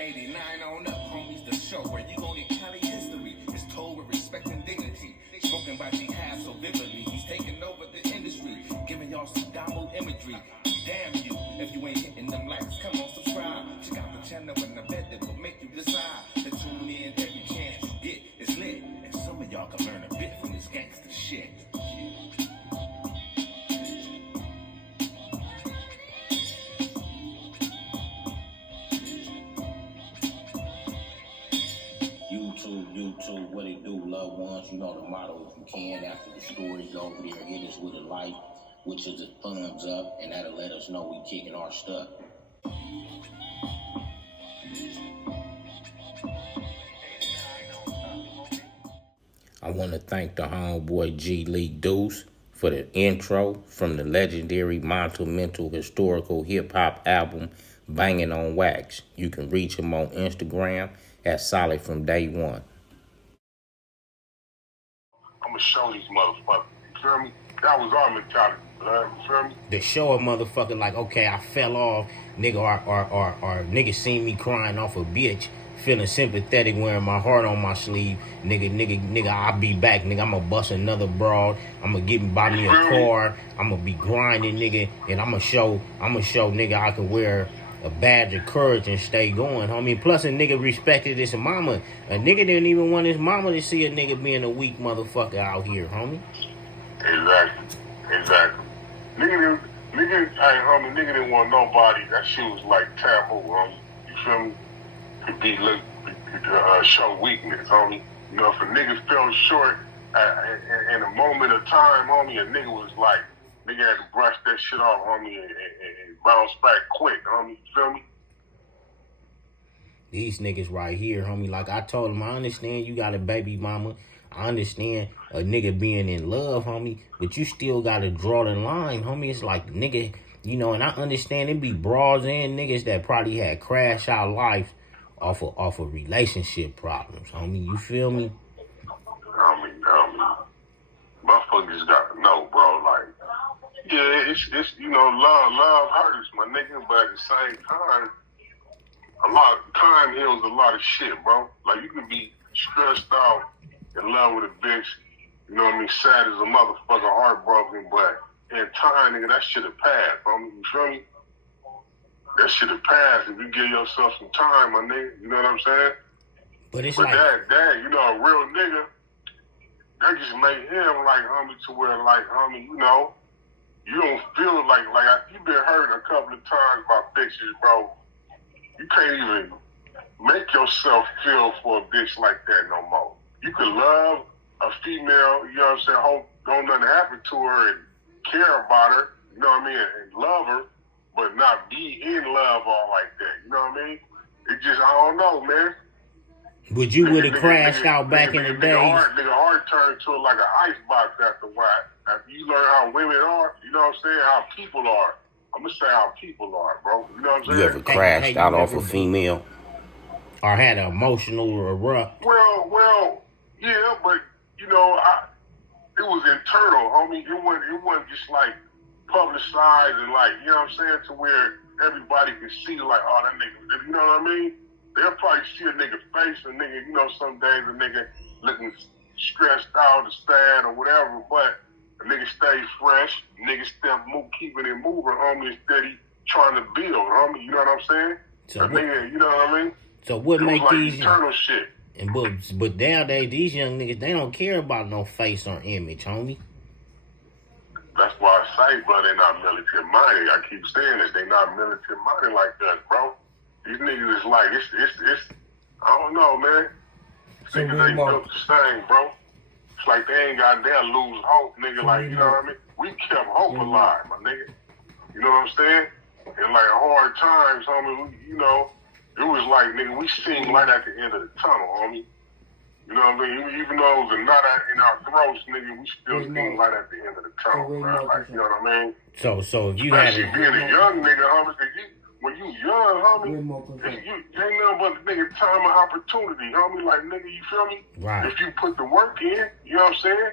89 on up, homies, the show where you gon' get Cali history. It's told with respect and dignity. Spoken by jihad so vividly. He's taking over the industry, giving y'all some download imagery. Damn you, if you ain't hitting them likes, come on, subscribe. Check out the channel and I bet it will make you decide to tune in every chance you get. It's lit, and some of y'all can learn a bit from this gangster shit. YouTube, what it do, loved ones? You know the motto, if you can, after the story, go over there, hit us with a like, which is a thumbs up, and that'll let us know we kicking our stuff. I want to thank the homeboy G League Deuce for the intro from the legendary Mental Historical Hip Hop album, Banging on Wax. You can reach him on Instagram at Solid from Day One. I'm gonna show these motherfuckers. You feel me? That was our mentality. You feel me? The show a motherfucker like, okay, I fell off, nigga, or nigga seen me crying off a bitch, feeling sympathetic, wearing my heart on my sleeve, nigga, I'll be back, nigga, I'ma bust another broad, I'ma buy me a car, I'ma be grinding, nigga, and I'ma show, nigga, I can wear a badge of courage and stay going, homie. Plus, a nigga respected his mama. A nigga didn't even want his mama to see a nigga being a weak motherfucker out here, homie. Exactly. Nigga, hey, homie, nigga didn't want nobody. That shit was like taboo, homie. You feel me? To show weakness, homie. You know, if a nigga fell short in a moment of time, homie, a nigga was like, nigga had to brush that shit off, homie, and bounce back quick, homie. You feel me? These niggas right here, homie, like I told him, I understand you got a baby mama. I understand a nigga being in love, homie, but you still gotta draw the line, homie. It's like, nigga, you know, and I understand it be broads and niggas that probably had crash out life off of relationship problems, homie. You feel me? Motherfuckers just gotta know, bro. Like, yeah, it's you know, love hurts, my nigga, but at the same time, time heals a lot of shit, bro. Like, you can be stressed out, in love with a bitch, you know what I mean, sad as a motherfucker, heartbroken, but in time, nigga, that shit'll pass, homie. You feel me? That shit'll pass if you give yourself some time, my nigga. You know what I'm saying? But it's that, you know, a real nigga, that just made him like, homie, to where, like, homie, you know, you don't feel like you've been hurt a couple of times by bitches, bro. You can't even make yourself feel for a bitch like that no more. You can love a female, you know what I'm saying, hope don't nothing happen to her and care about her, you know what I mean, and love her, but not be in love all like that, you know what I mean? It just, I don't know, man. But you would have crashed out back in the days. Nigga heart turned to like an icebox after a while. After you learn how women are, you know what I'm saying, how people are. I'm going to say how people are, bro. You know what I'm saying? You ever crashed out off a female? Or had an emotional erupt? Well, yeah, but, you know, it was internal, homie. It wasn't just like publicized and like, you know what I'm saying, to where everybody can see like, oh, that nigga, you know what I mean? They'll probably see a nigga face, a nigga, you know, some days a nigga looking stressed out or sad or whatever, but a nigga stay fresh, nigga keeping it moving, homie, steady trying to build, homie, you know what I'm saying? So nigga, you know what I mean? So what make like these internal shit? And but nowadays these young niggas, they don't care about no face or image, homie. That's why I say, bro, they not military minded. I keep saying this, they not military minded like us, bro. These niggas is like, it's I don't know, man. So niggas ain't built the same, bro. It's like they ain't got there lose hope, nigga. Like, you know what I mean? We kept hope alive, my nigga. You know what I'm saying? In like hard times, homie, you know, it was like, nigga, we seen light at the end of the tunnel, homie. You know what I mean? Even though it was a knot in our throats, nigga, we still seen light at the end of the tunnel, bro. Like, you know what I mean? So if you had being a young nigga, homie, when you young, homie, you ain't nothing but nigga time and opportunity, homie. Like, nigga, you feel me? Right. If you put the work in, you know what I'm saying?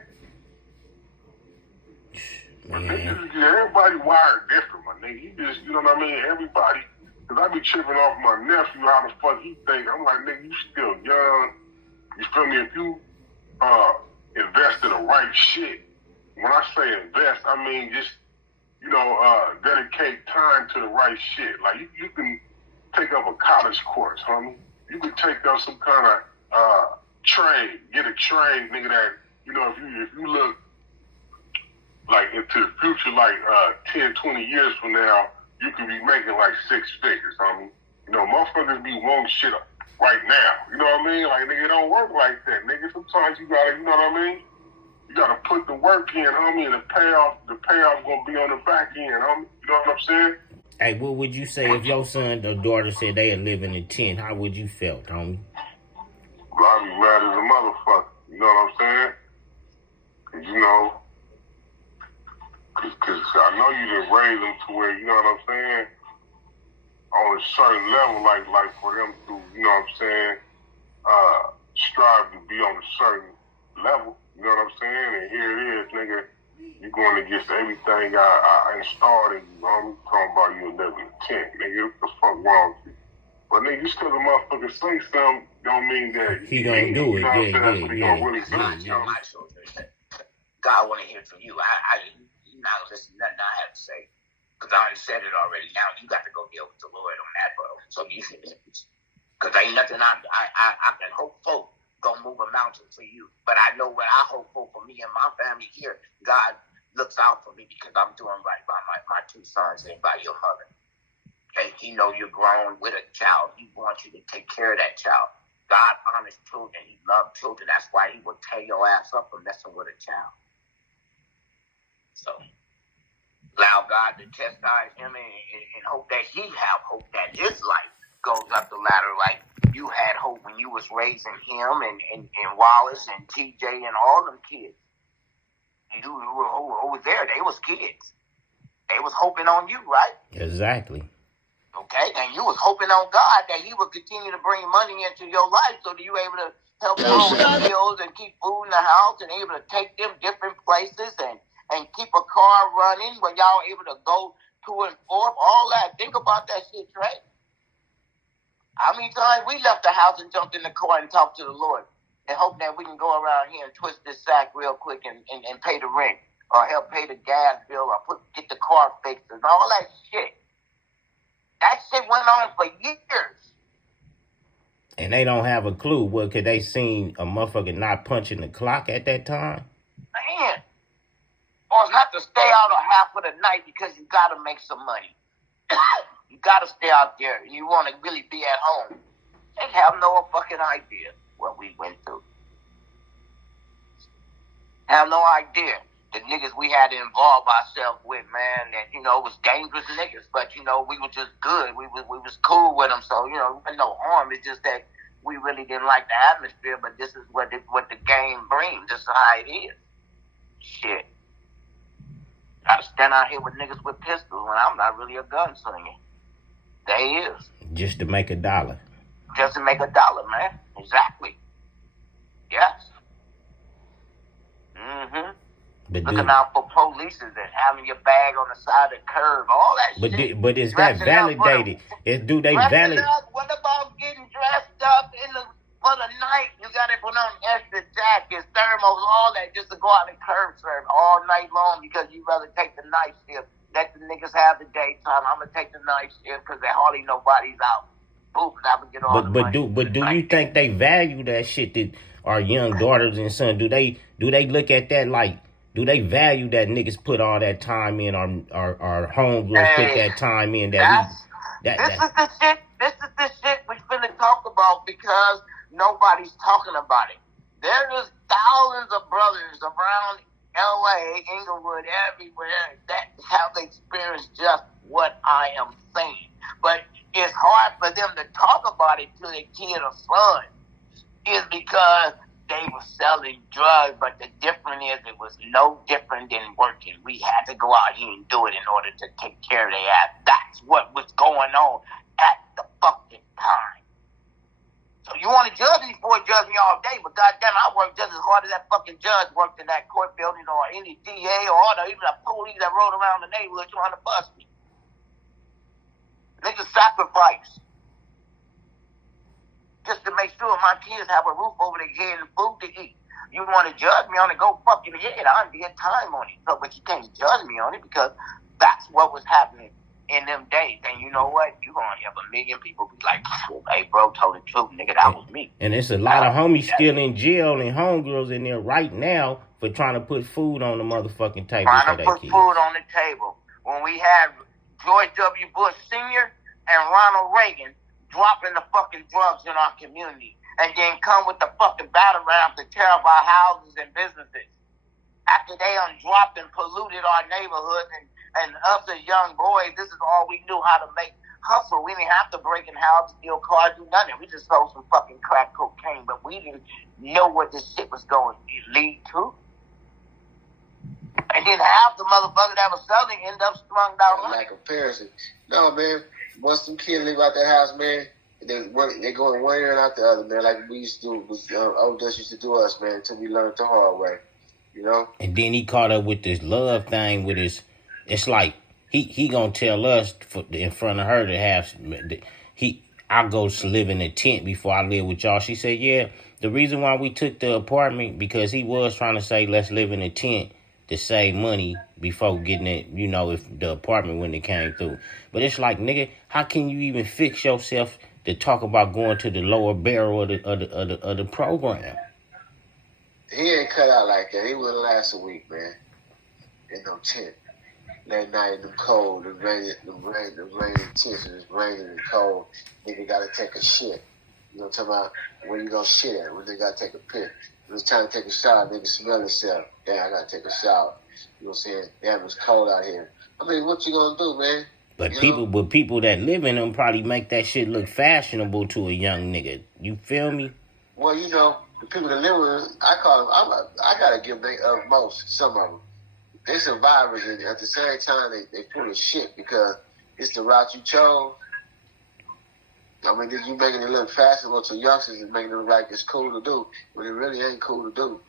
Man. Everybody wired different, my nigga. You know what I mean? Everybody Cause I be tripping off my nephew how the fuck he think. I'm like, nigga, you still young. You feel me? If you invest in the right shit, when I say invest, I mean just, dedicate time to the right shit. Like you can take up a college course, homie. You can take up some kind of trade, get a trade, nigga, that, if you look like into the future, like 10, 20 years from now, you could be making like 6 figures, homie. Motherfuckers be wanting shit right now. You know what I mean? Like, nigga, it don't work like that, nigga. Sometimes you gotta, you know what I mean? You gotta put the work in, homie, and the payoff gonna be on the back end, homie. You know what I'm saying? Hey, what would you say if your son or daughter said they are living in 10? How would you feel, homie? Well, I'd be mad as a motherfucker. You know what I'm saying? Cause I know you didn't raise them to where, you know what I'm saying, on a certain level, like for them to, you know what I'm saying, strive to be on a certain level, you know what I'm saying? And here it is, nigga, you going against everything I installed in you. I'm talking about you living in 10, nigga. What the fuck wrong with you? But nigga, just cause a motherfucker say something don't mean that he gonna do it. God want to hear from you. You're not gonna listen to nothing I have to say, because I already said it already. Now you got to go deal with the Lord on that, bro. So because ain't nothing I can hope for gonna move a mountain for you. But I know what I hope for me and my family here. God looks out for me because I'm doing right by my 2 sons and by your mother. Okay, He know you're grown with a child. He wants you to take care of that child. God honors children. He loves children. That's why He will tear your ass up for messing with a child. So allow God to chastise him and hope that he have hope that his life goes up the ladder like you had hope when you was raising him and Wallace and TJ and all them kids. You who was there, they was kids. They was hoping on you, right? Exactly. Okay, and you was hoping on God that He would continue to bring money into your life so that you were able to help them with the bills and keep food in the house and able to take them different places and keep a car running when y'all able to go to and forth, all that. Think about that shit, Trey. How many times we left the house and jumped in the car and talked to the Lord and hope that we can go around here and twist this sack real quick and pay the rent or help pay the gas bill or get the car fixed and all that shit. That shit went on for years. And they don't have a clue. Well, could they seen a motherfucker not punching the clock at that time? Man. Or have to stay out a half of the night because you got to make some money. You got to stay out there. You want to really be at home. They have no fucking idea what we went through. Have no idea the niggas we had to involve ourselves with, man. That, was dangerous niggas. But, we were just good. We was cool with them. So, no harm. It's just that we really didn't like the atmosphere. But this is what the game brings. This is how it is. Shit. Gotta stand out here with niggas with pistols when I'm not really a gunslinger. They is. Just to make $1. Just to make $1, man. Exactly. Yes. Mm-hmm. Looking out for police and having your bag on the side of the curb, all that shit. But is that validated? Do they validate? What about getting dressed up for the night? You gotta put on extra jackets, thermals, all that, just to go out and curb serve all night long because you rather take the night shift. Let the niggas have the daytime. I'm gonna take the night shift because hardly nobody's out. Boop, and I would get all the money. But do you think they value that shit that our young daughters and sons? Do they look at that like? Do they value that niggas put all that time in? Our homegirls put that time in. This is the shit we finna talk about because nobody's talking about it. There is thousands of brothers around LA, Inglewood, everywhere that have experienced just what I am saying. But it's hard for them to talk about it to their kid or son. Is because they were selling drugs, but the difference is it was no different than working. We had to go out here and do it in order to take care of their ass. That's what was going on at the fucking time. So you want to judge me for judge me all day, but goddamn, I worked just as hard as that fucking judge worked in that court building or any DA or even a police that rode around the neighborhood trying to bust me. Niggas sacrifice just to make sure my kids have a roof over their head and food to eat. You want to judge me on it, go fuck your head. I did time on it. So, but you can't judge me on it because that's what was happening in them days. And you know what? You're going to have a million people be like, hey, bro, told the truth, nigga, that was me. And it's a lot of homies still in jail and homegirls in there right now for trying to put food on the motherfucking table for Trying to their put kids. food on the table. When we have George W. Bush Sr. and Ronald Reagan dropping the fucking drugs in our community and then come with the fucking battle ram to tear up our houses and businesses. After they dropped and polluted our neighborhood and us as young boys, this is all we knew how to make hustle. We didn't have to break in houses, steal cars, do nothing. We just sold some fucking crack cocaine, but we didn't know what this shit was going to lead to. And then half the motherfuckers that was selling end up strung down. Like comparison. No, man. Once some kids leave out that house, man, they go in one ear and out the other, man. Like we used to do, old us used to do us, man, until we learned the hard way. You know? And then he caught up with this love thing with his. It's like he gonna tell us in front of her to have. I go to live in a tent before I live with y'all. She said, yeah, the reason why we took the apartment because he was trying to say let's live in a tent to save money before getting it, you know, if the apartment when it came through. But it's like, nigga, how can you even fix yourself to talk about going to the lower barrel of the program? He ain't cut out like that. He wouldn't last a week, man. In no tent. That night in the cold, the rain intense, and it's raining and cold. Nigga gotta take a shit. You know what I'm talking about? Where you gonna shit at? When they gotta take a piss. When it's time to take a shower, nigga smell himself. Damn, I gotta take a shower. You know what I'm saying? Damn, it's cold out here. I mean, what you gonna do, man? But people that live in them probably make that shit look fashionable to a young nigga. You feel me? Well, you know, the people that live with them, I gotta give them most, some of them. They survivors, and at the same time, they full of shit because it's the route you chose. I mean, you making it look fashionable to youngsters and making it look like it's cool to do, but it really ain't cool to do.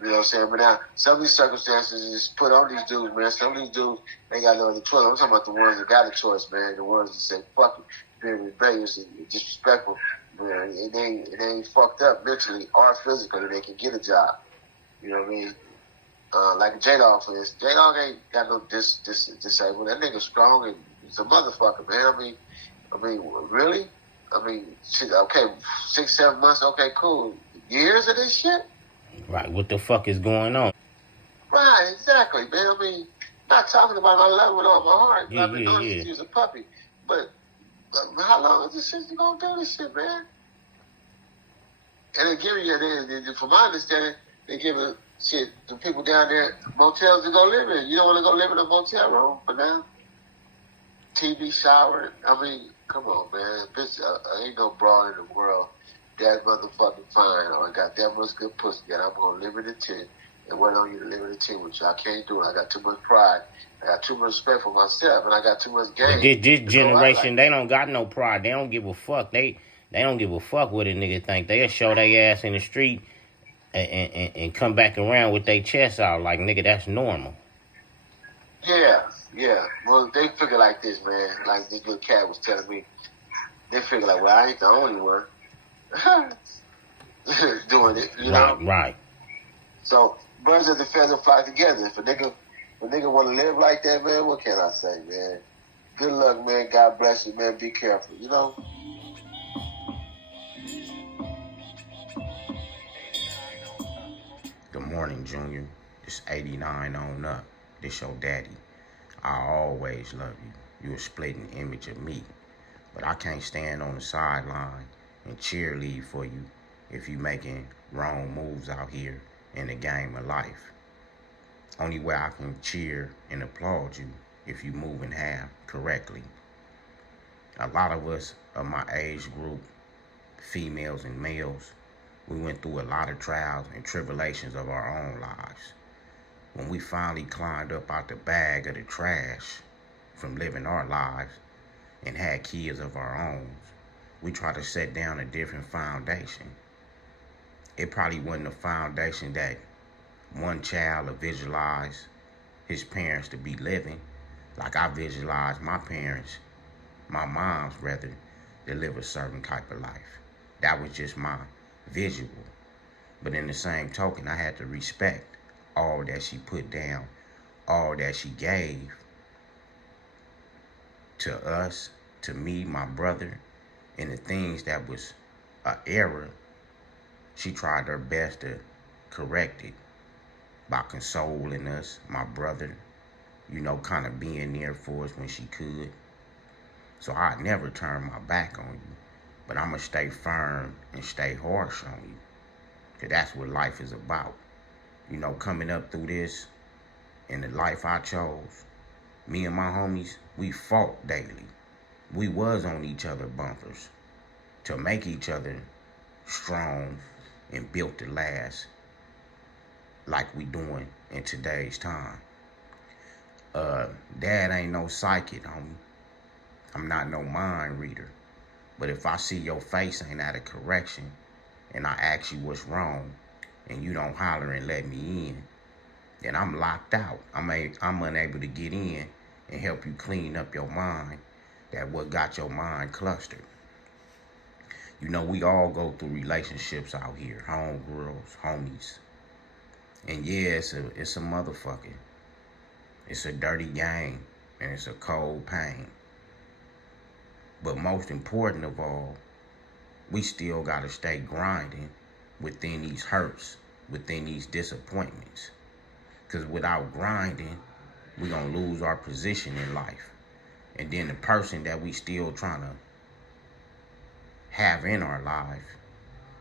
You know what I'm saying? But now, some of these circumstances is put on these dudes, man. Some of these dudes, they got no other choice. I'm talking about the ones that got a choice, man. The ones that say, fuck it, being rebellious and disrespectful. Man, it ain't fucked up mentally or physically. They can get a job. You know what I mean? Like J-Dog, for instance. J-Dog ain't got no disabled. That nigga strong and he's a motherfucker, man. I mean, really? I mean, shit, okay, 6-7 months, okay, cool. Years of this shit? Right, what the fuck is going on? Right, exactly, man. I mean, not talking about my love with all my heart. Yeah, I've been doing this since he was a puppy. But how long is this shit gonna do this shit, man? And they give you, from my understanding, they give it shit to people down there, motels to go live in. You don't want to go live in a motel room for now? TV shower. I mean, come on, man. Bitch, ain't no broad in the world that motherfucking fine or got that much good pussy that I'm going to live in a tent and wait on you to live in a tent with you. I can't do it. I got too much pride. I got too much respect for myself, and I got too much game. This generation, they don't got no pride. They don't give a fuck. They don't give a fuck what a nigga think. They'll show their ass in the street and come back around with their chest out like, nigga, that's normal. Yeah. Well, they figure like this, man. Like this little cat was telling me. They figure like, well, I ain't the only one doing it, you know? Right. So, birds of the feather fly together. If a nigga want to live like that, man, what can I say, man? Good luck, man. God bless you, man. Be careful, you know? Good morning, Junior. It's 89 on up. This your daddy. I always love you. You a splitting image of me. But I can't stand on the sideline and cheerlead for you if you making wrong moves out here in the game of life. Only way I can cheer and applaud you if you move and have correctly. A lot of us of my age group, females and males, we went through a lot of trials and tribulations of our own lives. When we finally climbed up out the bag of the trash from living our lives and had kids of our own, we tried to set down a different foundation. It probably wasn't a foundation that one child would visualize his parents to be living, like I visualized my parents my mom's rather, to live a certain type of life. That was just my visual. But in the same token, I had to respect all that she put down, all that she gave to us, to me, my brother, and the things that was an error. She tried her best to correct it by consoling us, my brother, kind of being there for us when she could. So I never turn my back on you, but I'm going to stay firm and stay harsh on you, because that's what life is about. Coming up through this and the life I chose, me and my homies, we fought daily. We was on each other bumpers to make each other strong and built to last like we doing in today's time. Dad ain't no psychic, homie. I'm not no mind reader. But if I see your face ain't out of correction and I ask you what's wrong and you don't holler and let me in, then I'm locked out. I'm unable to get in and help you clean up your mind, that what got your mind clustered. We all go through relationships out here, homegirls, homies. And yeah, it's a motherfucker. It's a dirty game, and it's a cold pain. But most important of all, we still gotta stay grinding within these hurts, within these disappointments. Because without grinding, we gonna lose our position in life. And then the person that we still trying to have in our life,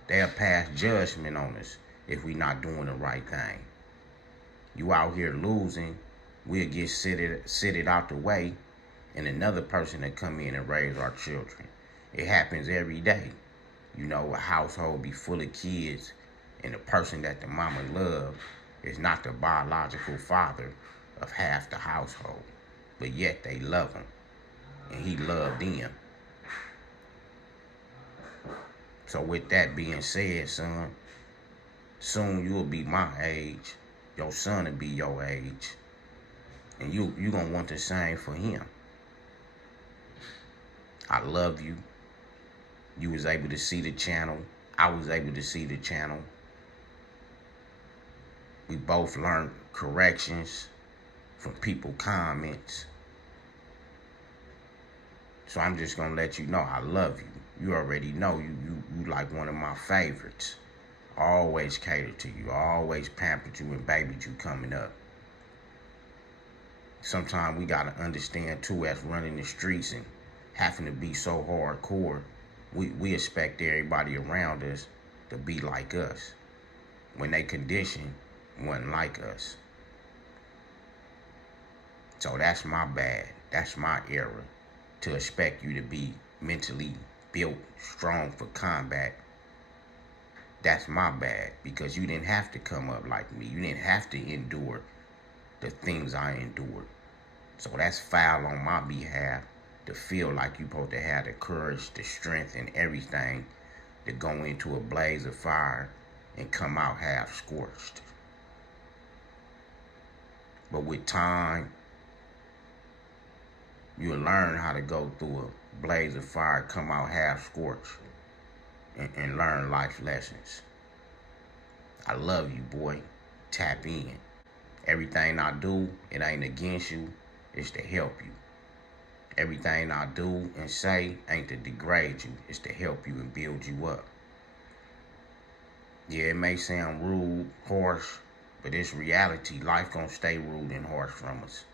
they'll pass judgment on us if we not doing the right thing. You out here losing, we'll get sitted out the way, and another person to come in and raise our children. It happens every day. A household be full of kids, and the person that the mama love is not the biological father of half the household, but yet they love him, and he loved them. So with that being said, son, soon you'll be my age, your son will be your age, and you gonna want the same for him. I love you. You was able to see the channel. I was able to see the channel. We both learned corrections from people comments. So I'm just gonna let you know I love you. You already know you like one of my favorites. Always catered to you, always pampered you and babied you coming up. Sometimes we gotta understand too, as running the streets and having to be so hardcore, we expect everybody around us to be like us when they condition wasn't like us. So that's my bad. That's my error, to expect you to be mentally built, strong for combat. That's my bad, because you didn't have to come up like me. You didn't have to endure the things I endured. So that's foul on my behalf, to feel like you're supposed to have the courage, the strength, and everything to go into a blaze of fire and come out half scorched. But with time, you'll learn how to go through a blaze of fire, come out half scorched, and learn life lessons. I love you, boy. Tap in. Everything I do, it ain't against you, it's to help you. Everything I do and say ain't to degrade you, it's to help you and build you up. Yeah, it may sound rude, harsh, but it's reality. Life gonna stay rude and harsh from us,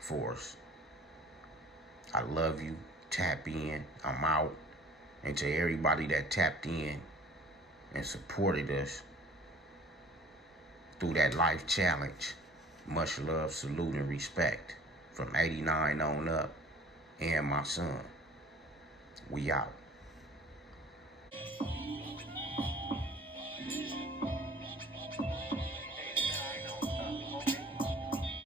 for us. I love you. Tap in. I'm out. And to everybody that tapped in and supported us through that life challenge, much love, salute, and respect. From 89 on up, and my son. We out.